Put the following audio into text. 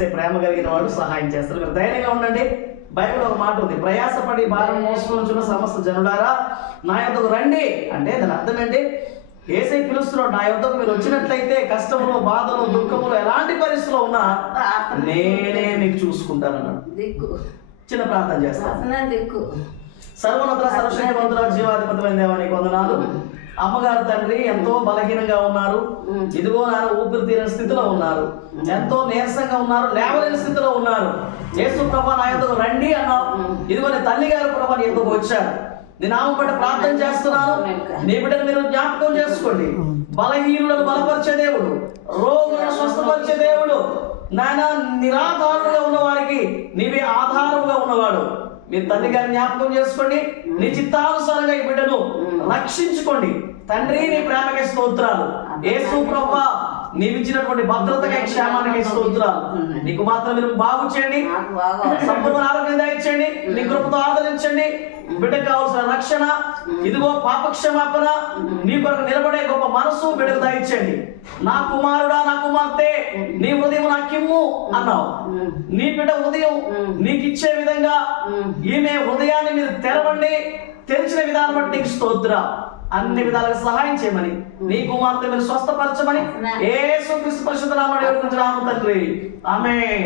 ఏసే ప్రేమ కలిగిన వాడు సహాయం చేస్తారు. మీరు ధైర్యంగా ఉండండి. బైబిల్ ఒక మాట ఉంది, ప్రయాసపడి భారం మోసుకొనుచున్న సమస్త జనులారా నా యొద్దకు రండి అంటే దాని అర్థం ఏంటి? ఏసై పిలుస్తున్నాడు, నా యొద్దకు మీరు వచ్చినట్లయితే కష్టములు, బాధలు, దుఃఖములు, ఎలాంటి పరిస్థితుల్లో ఉన్నా నేనే మీకు చూసుకుంటానన్నాడు. చిన్న ప్రార్థన చేస్తాను. సర్వోన్నత సర్వశక్తివంతుల జీవాధిపతమైన దేవానికి వందనాలు. అమ్మగారు తండ్రి ఎంతో బలహీనంగా ఉన్నారు, ఇదిగో నాన్న ఊపిరి తీరని స్థితిలో ఉన్నారు, ఎంతో నీరసంగా ఉన్నారు, లేవలేని స్థితిలో ఉన్నారు. యేసు ప్రభా నా యొద్దకు రండి అన్నావు. ఇదిగో నీ తల్లి గారు ప్రభా నీ యొద్దకు వచ్చారు. నేను ఆమె బట్టి ప్రార్థన చేస్తున్నాను. నీ బిడ్డను మీరు జ్ఞాపకం చేసుకోండి. బలహీనులను బలపరిచే దేవుడు, రోగులను స్వస్థపరిచే దేవుడు, నాయన నిరాధారులుగా ఉన్న వారికి నీవే ఆధారముగా ఉన్నవాడు. మీ తల్లి గారిని జ్ఞాపకం చేసుకోండి. నీ చిత్తానుసారంగా ఈ బిడ్డను రక్షించుకోండి తండ్రి. నీ ప్రేమకి స్తోత్రాలు. యేసు ప్రభువా నీవిచ్చినటువంటి భద్రతకై, క్షేమానికి స్తోత్రాలు. నీకు మాత్రం మీరు బాగు చేయండి, సంపూర్ణ ఆరోగ్యం దయచేయండి, నీ కృపతో ఆదరించండి. బిడ్డకు కావాల్సిన రక్షణ, ఇదిగో పాపక్షమాపణ, నీ కొరకు నిలబడే గొప్ప మనసు బిడ్డకు దయచేయండి. నా కుమారుడా, నా కుమార్తె, నీ హృదయం నాకిమ్ము అన్నావు. నీ బిడ్డ హృదయం నీకు ఇచ్చే విధంగా ఈమె హృదయాన్ని మీరు తెరవండి. తెరిచిన విధానం బట్టి నీకు స్తోత్రం. అన్ని విధాలుగా సహాయం చేయమని, నీ కుమార్తె మీరు స్వస్థపరచమని యేసు క్రీస్తు పరిశుద్ధ నామములో వేడుకుంటున్నాము తండ్రి. ఆమేన్.